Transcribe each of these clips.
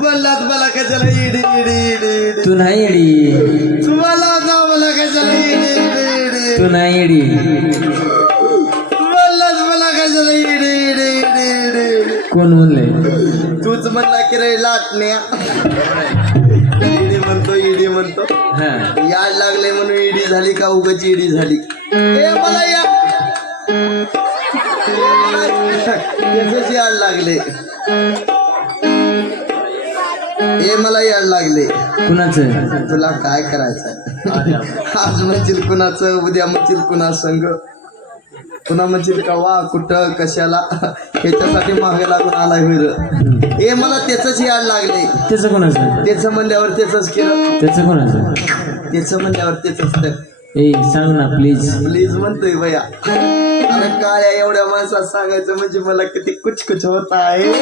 म्हणलात मला कशाला इडी इडी इडी इडी तू नाही येडी. तुम्हाला होता मला कशाला इडी इडी इडी तू नाही येडी. म्हणलात मला कशाला इडी इडी इडी इडी कोण म्हणले? तूच म्हणला की रे लाटण्या. इडी म्हणतो इडी म्हणतो. हा. याड लागले म्हणून इडी झाली का उगाच इडी झाली? ए मला या. याड लागले. ए मला याड लागले. कुणाचं? तुला काय करायचंय? आज म्हणशील कुणाचं उद्या म्हणशील कुणा संग? पुन्हा म्हणशील का वा कुठं कशाला? ह्याच्यासाठी मागे लागून आलाय होईल ए मला त्याच याड लागले. त्याचं कोणाचं? त्याचं म्हणल्यावर त्याच केलं. त्याचं कोणाचं? त्याचं म्हणल्यावर तर. ए सांग ना प्लीज प्लीज म्हणतोय भैया. अरे काळ्या एवढ्या माणसात सांगायचं म्हणजे मला किती कुछ कुछ होत आहे.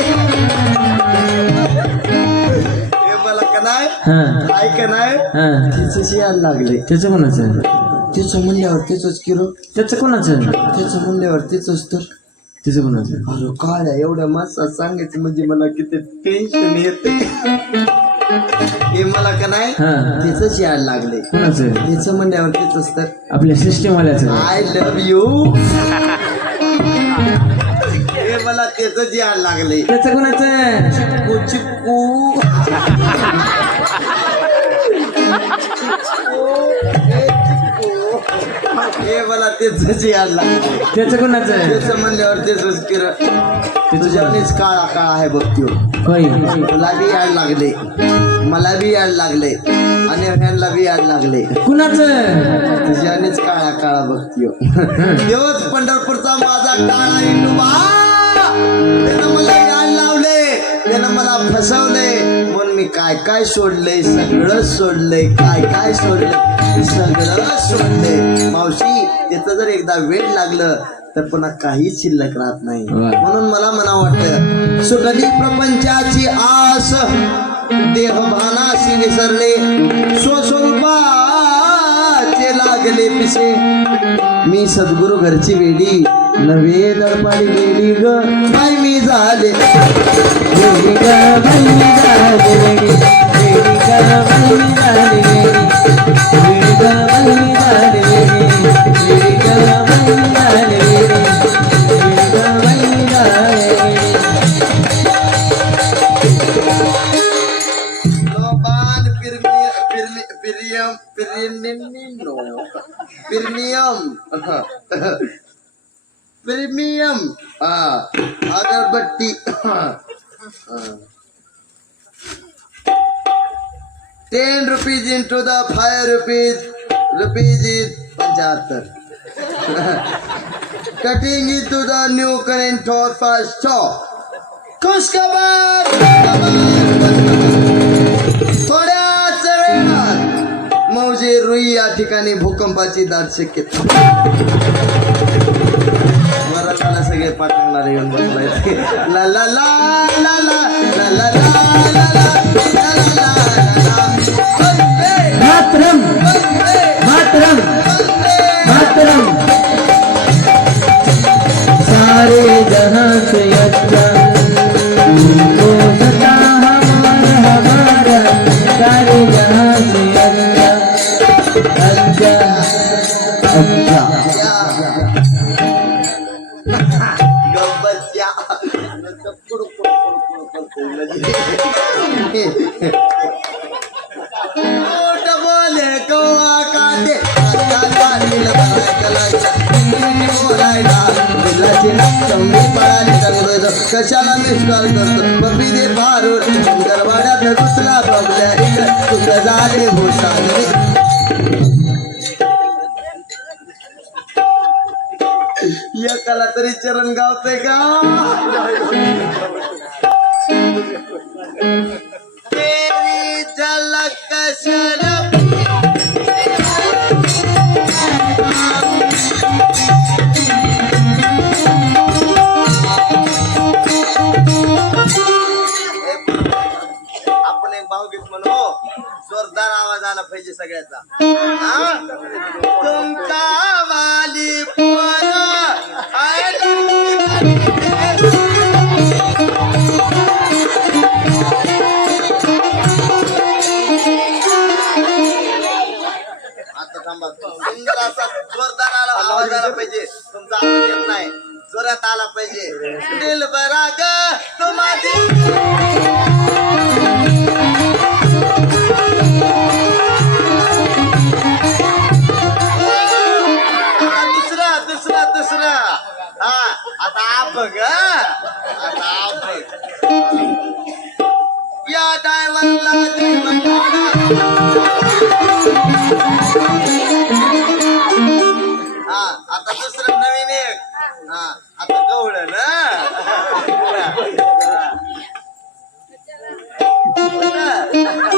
हे मला का नाही? हा. काय का नाही? हा. तिचंच यायला लागले. त्याचं कोणाचं? तिचं म्हणल्यावर तिचंच किरो. त्याचं कोणाचं? त्याचं म्हणल्यावर तिचंच तर. त्याचं कोणाचं? अरे काळ्या एवढ्या माणसात सांगायचं म्हणजे मला किती टेन्शन येते हे मला का नाही? हा. तिचंच यायला लागले कोणाचं? तिचं म्हणल्यावर तिचंच तर. आपल्या सिस्टम वाल्याचं आय लव्ह यू हे मला त्याच यायला लागले त्याचं कोणाचं? चिपकू चिपकू हे मला तेच यायला लागले. त्याचं कोणाचं त्याच म्हणल्यावर तेच किर तुझ्यानेच काळा काळा आहे बघ त्यो. होय. तुला बी यायला लागले. मला बी यायला लागले. आणि ह्यांना बी यायला लागले. कुणाचं? तुझ्यानेच काळा काळा बघतीयो देवच पंढरपूरचा माझा काळा इंडोबा. त्यानं मला याड लावले. त्यानं मला फसवले. मी काय काय सोडले सगळं सोडले काय काय सोडले सगळं सोडले मावशी त्याचं जर एकदा वेळ लागलं तर पुन्हा काहीच शिल्लक राहत नाही. म्हणून मला म्हणा वाटतं सुटली प्रपंचाची आस देहभानाशी विसरले स्वस्वरूपाचे लागले पिसे मी सद्गुरु घरची वेडी नवे दरपाडी गेली ग काय मी झाले वेडी ग बाई झाली वेडी. वेडी ग बाई वेडी. वेडी ग बाई वेडी. वेडी ग बाई वेडी Pirinium, Pirinino, Pirinium, Premium, अगरबत्ती ten rupees in to the five rupees rupees is पंच्याहत्तर cutting in to the new current और फास्ट खुशखबर थोडे मौजे रुई या ठिकाणी भूकंपाची दाट शक्यता मराठाला सगळे पाठवणारे येऊन बसलाय ला ला ला ला ला ला ला ला ला कशाला निष्कार करतो पपी दे फार गरवाड्यात दुसरा बघल्या तुझ्या जागे भूषाने एकाला तरी चरण गावते का तेरी जल कशाला पाहिजे सगळ्याचा तुमचा वाली आता थांबा. सुंदर असा जोरदार आला आवाज आला पाहिजे. तुमचा आवाज येत नाही. जोरात आला पाहिजे. दिल बराग हा आता दुसरं नवीन एक. हा आता गवळ ना? पाय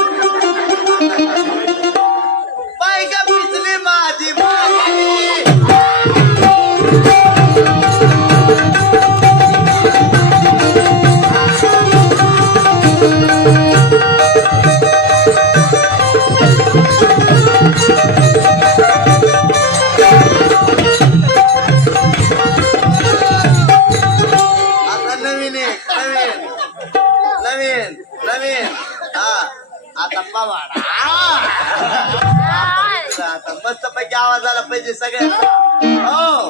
गप्पा मारा. आता मस्त पैकी आवाज आला पाहिजे सगळ्यांना. हो.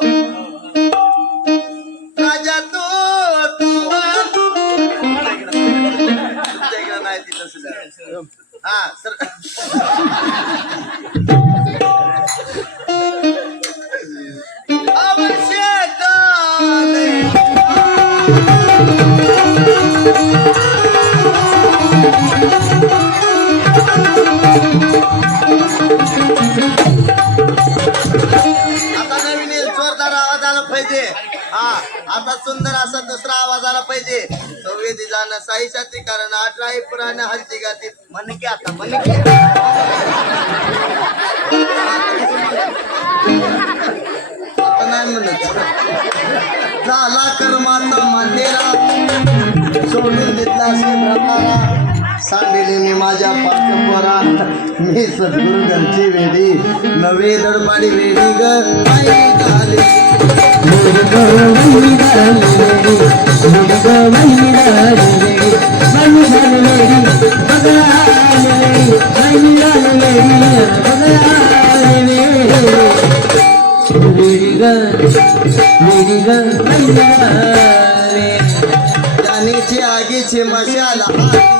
राजा तू तू तुमच्या नाही ती तसलं हा सर. अभिषेक आता नवीन जोरदार आवाज आला पाहिजे. हा आता सुंदर असा दुसरा आवाज आला पाहिजे. संवेदी जाणं साई शास्त्री कारण अठरा पुराण हलती गाती. म्हण की आता म्हण की आता. नाही म्हणत. झाला कर्माचा मांडेरा सोडून दिला असे प्रकारा मी माझ्या पाच पोरा मी सद्गुरु घरची वेडी नवे दडपाडी वेडी ग. आगीची मशाल.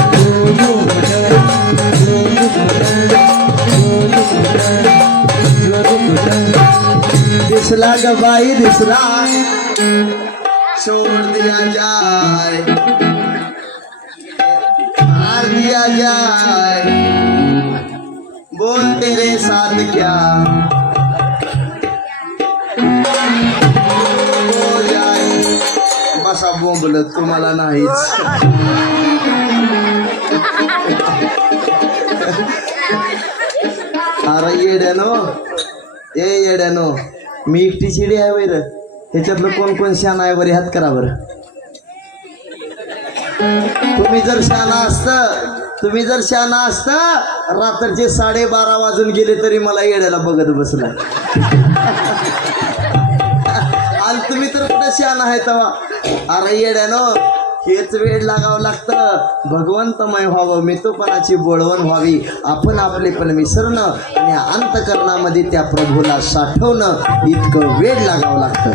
दिसला ग बाई दिसला. छोड़ दिया जाए हार दिया जाए बोल तेरे साथ क्या? हो जाए बसा बोंबलत तुम्हाला नाहीच. अरे येड्यानो ए येड्यानो. मी एकटी शिडी आहे वैर. ह्याच्यातलं कोण कोण शान आहे बरे हात करा बरं. तुम्ही जर शाना असत तुम्ही जर शाना असत रात्रीचे साडेबारा वाजून गेले तरी मला येड्याला बघत बसला. आणि तुम्ही तर कुठं शाना आहे तेव्हा अरे येड्यानो हेच वेळ लागावं लागतं. भगवंतमय व्हावं मितोपणाची बोळवण व्हावी. आपण आपले पण विसरणं आणि अंतकरणामध्ये त्या प्रभूला साठवणं इतकं वेळ लागावं लागतं.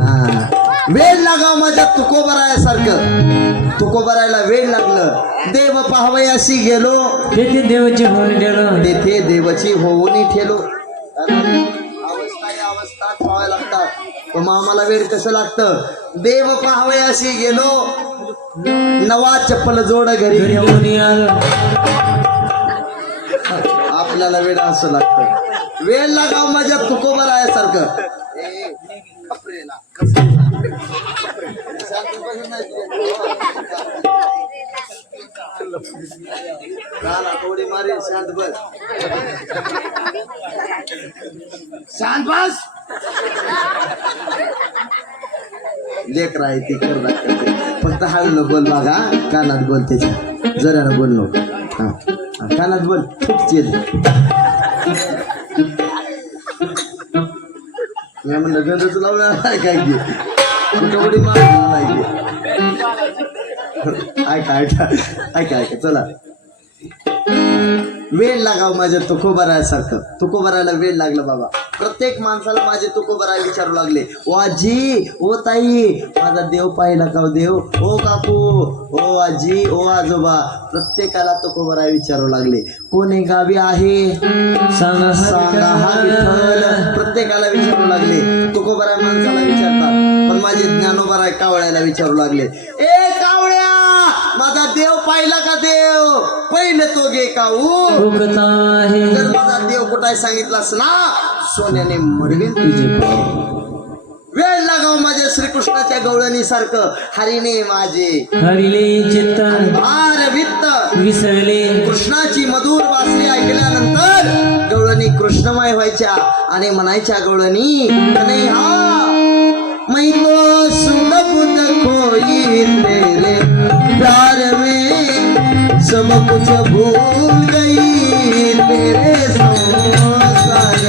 हा. वेळ लागाव माझ्या तुकोबरायासारखं. तुकोबरायला वेळ लागलं. देव पाहवयाशी गेलो. तेथे देवाचे होऊन गेलो तेथे देवची होऊनी ठेलो. पण आम्हाला वेळ कसं लागतं? देव पाहवयाशी गेलो. नवा चप्पल जोड घरी घेऊन. आपल्याला वेळ असं लागतं. वेळ लागाव माझ्या तुकोबर आहे सारखं थोडी मारे बस. शांत बस. लेकर आहे ती कर फक्त हळू बोल बघा कानात बोल त्याच्या. जरा बोल नको. हा. कानात बोल फुटचे मी म्हणलं गंधच लावणार नाही काय की कबड्डी उडी नाही ऐका ऐका ऐका ऐका चला. वेळ लागाव माझ्या तुकोबरासारखं तुकोबरायला वेळ लागला बाबा. प्रत्येक माणसाला माझे तुकोबराय विचारू लागले. ओ आजी ओ ताई माझा देव पाहिला का हो देव? ओ काकू ओ आजी ओ आजोबा प्रत्येकाला तुकोबराय विचारू लागले. कोणी गावी आहे? सांगा सांगा हा विठ्ठल प्रत्येकाला विचारू लागले. तुकोबराय माणसाला विचारतात. पण माझे ज्ञानोबराय कावळ्याला विचारू लागले. ए कावळ्या माझा देव पाहिला का देव? पहिले तो गे काऊ. जर माझा देव कुठाय सांगितलास ना सोन्याने मडवेल तुझे. वेळ लागाव माझ्या श्रीकृष्णाच्या गवळणी सारखं. हरिणे माझे. हरिले चित्त. भार वित्त. विसरले. कृष्णाची मधुर वासरी ऐकल्यानंतर गवळणी कृष्णमय व्हायच्या आणि म्हणायच्या गवळणी नाही हा मैं तो सुन बुद खोई तेरे प्यार में सब कुछ भूल गई तेरे में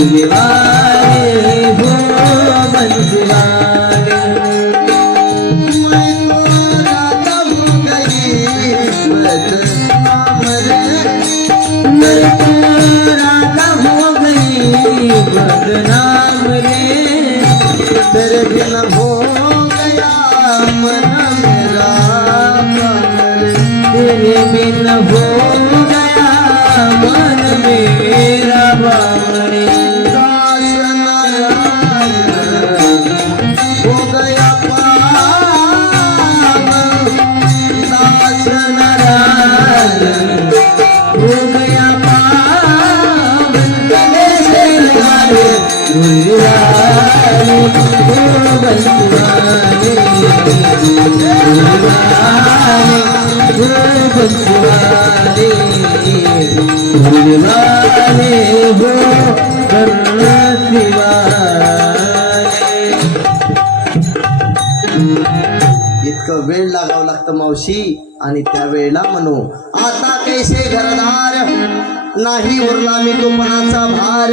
मुरली हो इतकं वेळ लागावं लागतं मावशी आणि त्या वेळेला म्हणू आता कैसे घरदार? नाही उरला मी तोपणाचा भार.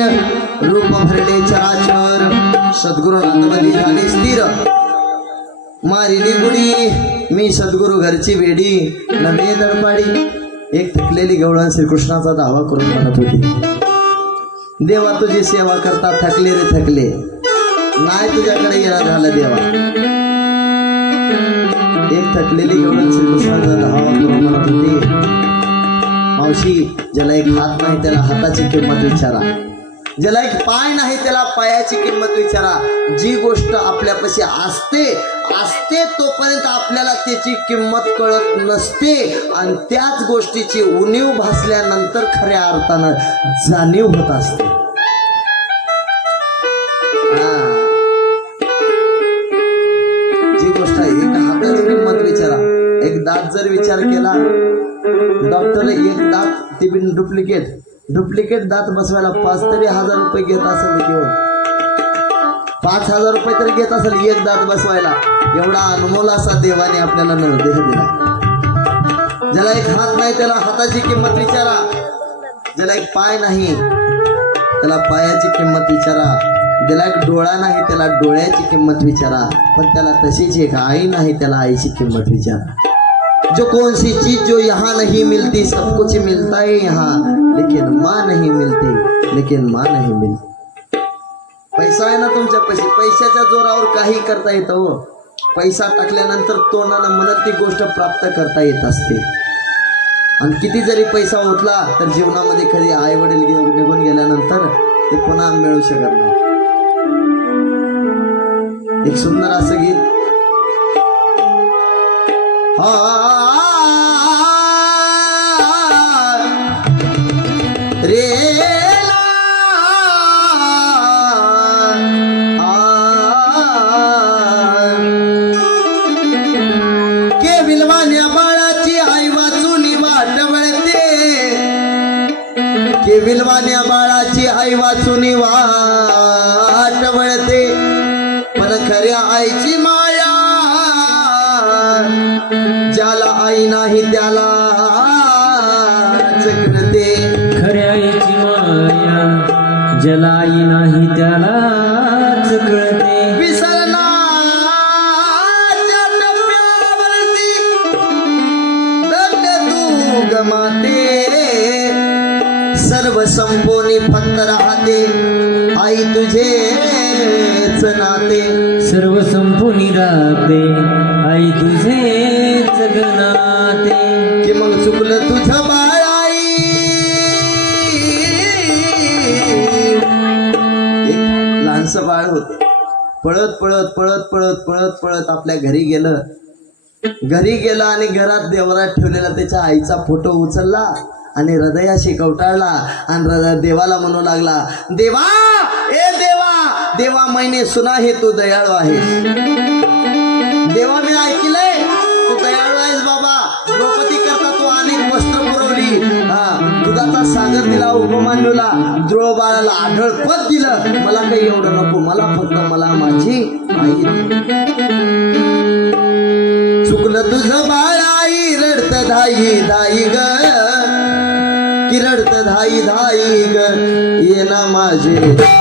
रूप भरले चराचर. सद्गुरुनाथमध्ये झाले स्थिर. मारिली गुडी मी सद्गुरु घरची वेडी. नवे दडपाडी. एक थकलेली गवळण श्रीकृष्णाचा दावा करून म्हणत होती. देवा तुझी सेवा करता थकले रे थकले. नाही तुझ्याकडे येणार झालं देवा. एक थकलेली गवळण श्रीकृष्णाचा दावा करून म्हणत होती मावशी ज्याला एक हात नाही त्याला हाताची किंमत विचारा. ज्याला एक पाय नाही त्याला पायाची किंमत विचारा. जी गोष्ट आपल्यापाशी असते असते तोपर्यंत आपल्याला त्याची किंमत कळत नसते. आणि त्याच गोष्टीची उणीव भासल्यानंतर खऱ्या अर्थानं जाणीव होत असते. जी गोष्ट आहे एक हाताची किंमत विचारा एक दात जर विचार केला डॉक्टर एक दात ते बिन डुप्लिकेट. डुप्लिकेट दात बसवायला पाच तरी हजार रुपये घेत असेल घेऊन पाच हज़ार रुपये तरी घेत असेल, एक दात बसवायला. एवढा अनमोल असा देवाने आपल्याला नरदेह दिला. ज्याला एक हात नाही, त्याला हाताची किंमत विचारा. ज्याला एक पाय नाही, त्याला पायाची किंमत विचारा. ज्याला एक डोळा नाही, त्याला डोळ्याची किंमत विचारा. पण त्याला तशीच एक आई नाही, त्याला आईची किंमत विचारा. जो कौन सी चीज़, जो यहाँ नहीं मिलती, सब कुछ मिलता है यहाँ. लेकिन माँ नहीं मिलती, लेकिन माँ नहीं मिलती. पैसा आहे ना तुमच्या पैसे. पैशाच्या जोरावर काही करता येतं हो. पैसा टाकल्यानंतर तोंडानं म्हणत ती गोष्ट प्राप्त करता येत असते. आणि किती जरी पैसा ओतला तर जीवनामध्ये कधी आई वडील निघून गेल्यानंतर ते पुन्हा मिळू शकत नाही. एक सुंदर असं गीत. हा. बिलवान्या बाळाची आई वाचून वाट वळते. पण खऱ्या आईची माया ज्याला आई नाही त्याला कळते. खऱ्या आईची माया ज्याला आई नाही त्याला कळते. संपून आई तुझे जगनाते कि मग चुकलं तुझं बाळाई एक बाळ होत. पळत पळत पळत पळत पळत पळत आपल्या घरी गेलं. घरी गेला आणि घरात देवरात ठेवलेला त्याच्या आईचा फोटो उचलला आणि हृदयाशी कवटाळला आणि हृदय देवाला म्हणू लागला देवा ए देवा देवा मैने सुना हे तू दयाळू आहेस. देवा मी ऐकलंय. तू दयाळू आहेस बाबा. द्रौपदी करता तू अनेक वस्त्र पुरवली. हा दुधाचा सागर दिला उपमान्यूला. द्रोह बाळाला आढळ पद दिलं. मला काही एवढं नको. मला फक्त मला माझी आई चुकलं तुझं बाळ आई रडत धाई धाई ग. किरडत धाई धाई ग ये ना माझे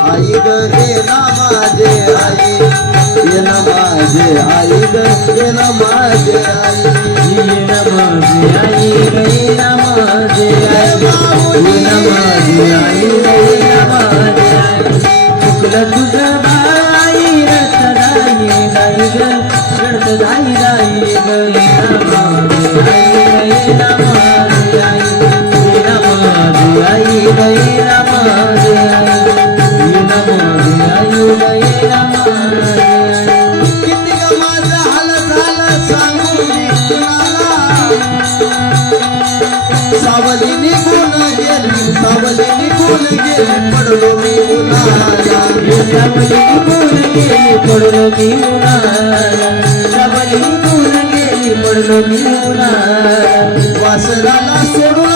आई ग ये ना माझे आई ये ना माझे आई ग ये ना माझे आई ये माझे आई ग रे माझे आई ये माझे आई ग रे नमाजे आई चुकलं तुझं बाई रत दाई दाई ग रडत धाई धाई ग ये माझे आई रे नमाजे माझे सावली निघून गेली सावली निघून गेली. पडलो मी उन्हाला गेली पडलो मी उन्हाळा गेली पडलो मी उन्हाळा वासराला सोडून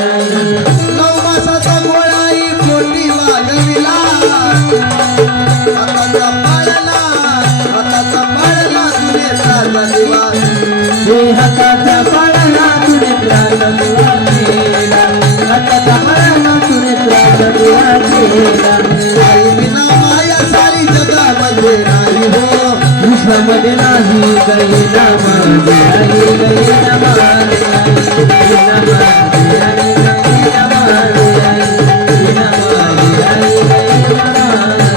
तुला नाही नामाजे आई नामाजे आई नामाजे आई नामाजे आई नामाजे आई नामाजे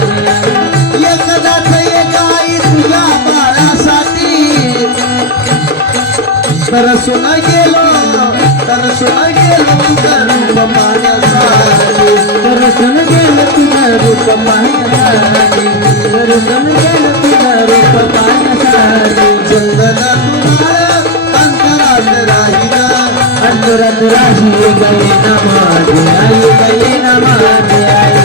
एकदाच एक आई तुझ्या बाळासाठी गेलो. तरसून गेलो तुझं रूप पाहण्यासाठी दर्शन गेलं तुझं रूप पाहण्यासाठी दर्शन गेलं तुझं रूप पाहण्यासाठी तुम्हाला अंतरात अंतरात आई आई आई आई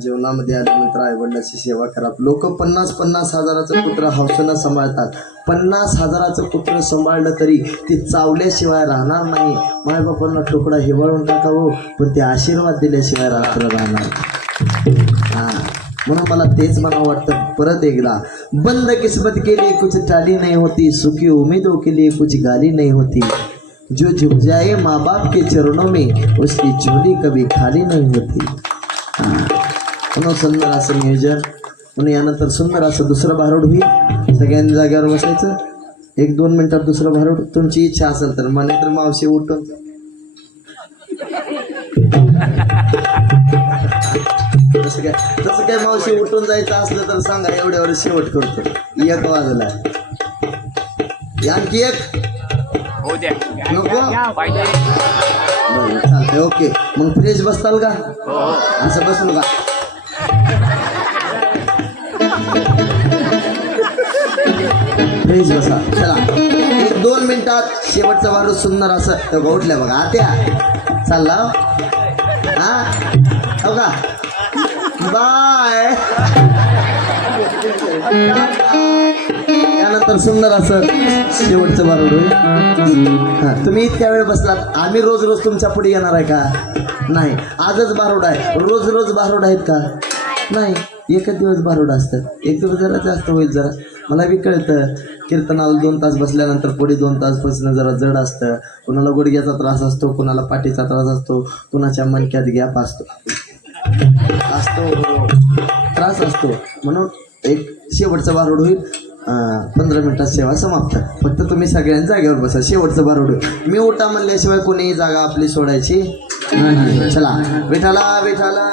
जीवनामध्ये आल्यानंतर आई वडिलाची सेवा करा. लोक पन्नास पन्नास हजाराचं पुत्र हौसनं सांभाळतात. पन्नास हजाराचं पुत्र सांभाळलं तरी ते चावल्याशिवाय राहणार नाही. मायबापांना तुकडा हिवाळून टाकावं पण ते आशीर्वाद दिल्याशिवाय रात्र राहणार हा. म्हणून मला तेच मला वाटतं. परत एकदा बंद किस्मत के लिए कुछ टाली नहीं होती. सुखी उम्मीदों के लिए कुछ गाली नहीं होती. जो झुक जाए माँ बाप के चरणों में उसकी झोली कभी खाली नहीं होती. म्हणून सुंदर असं नियोजन. म्हणून यानंतर सुंदर असं दुसरं भारूड होईल. सगळ्यांनी जागेवर बसायचं. एक दोन मिनिटात दुसरं भारूड. तुमची इच्छा असेल तर. मला तर मावशी उठून. तसं काय तसं काय मावशी उठून जायचं असलं तर सांगा एवढ्यावर शेवट करतो. एक वाजला. आणखी एक? नको? चालतंय ओके. मग फ्रेश बसताल का? हो हो. असं बसलो का फ्रेश बसा. चला. एक दोन मिनिटात शेवटचं वारू सुंदर असं उठल्या बघा. आत्या चालला हो? हा? हो का? बाय. त्यानंतर सुंदर असं शेवटचं बारूड होईल. हा तुम्ही इतक्या वेळ बसलात. आम्ही रोज रोज तुमच्यापुढे येणार आहे का? नाही. आजच बारोड आहे. रोज रोज बारोड आहेत का? नाही. एकच दिवस बारोड असतात. एक दिवस जरा जास्त होईल जरा. मला बी कळतं. कीर्तनाला दोन तास बसल्यानंतर पुढे दोन तास बसणं जरा जड असतं. कुणाला गुडघ्याचा त्रास असतो कुणाला पाठीचा त्रास असतो कुणाच्या मणक्यात गॅप असतो. असतो त्रास असतो. म्हणून एक शेवटचं बारोड होईल. पंधरा मिनिटात सेवा समाप्त. फक्त तुम्ही सगळ्यांनी जागेवर बसा. शेवटचं बारोड होईल. मी उठा म्हणल्याशिवाय कोणीही जागा आपली सोडायची चला. विठाला विठाला